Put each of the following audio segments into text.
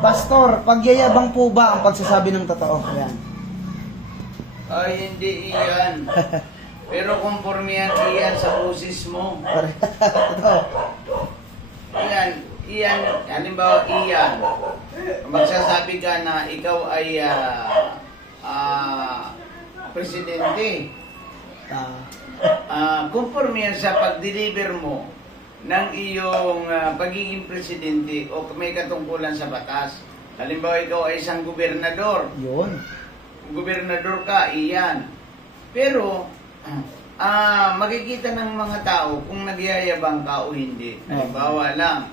Pastor, pagyayabang po ba ang pagsasabi ng totoo? Ayan. Ay, hindi iyan. Pero conforme iyan sa usis mo. Ito. Iyan, halimbawa iyan. Magsasabi ka na ikaw ay presidente. Conforme yan sa pag-deliver mo ng iyong pagiging presidente o may katungkulan sa batas. Halimbawa, ikaw ay isang gobernador. Yun. Gobernador ka, iyan. Pero, makikita ng mga tao kung nagyayabang ka o hindi. Halimbawa lang,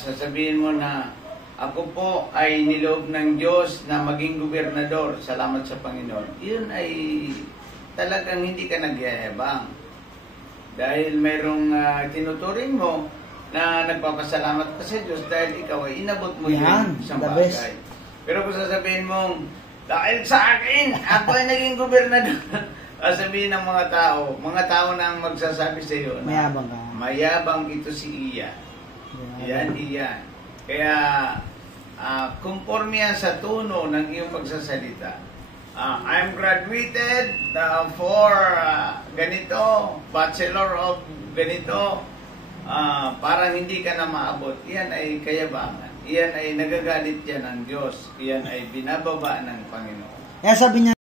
sasabihin mo na, ako po ay niloob ng Diyos na maging gobernador. Salamat sa Panginoon. Yun ay talagang hindi ka nagyayabang. Dahil mayroong tinuturing mo na nagpapasalamat ka sa Diyos dahil ikaw ay inabot mo yun isang bagay. Pero kung sasabihin mong, dahil sa akin, ako ay naging gobernador. Sabihin ng mga tao na ang magsasabi sa iyo, mayabang ka. Mayabang ito si Iyan. Iyan. Kaya, conforme yan sa tono ng iyong pagsasalita. I'm graduated for ganito, bachelor of ganito, parang hindi ka na maabot. Iyan ay kayabangan. Iyan ay nagagalit yan ng Diyos. Iyan ay binababa ng Panginoon. Kaya sabi niya,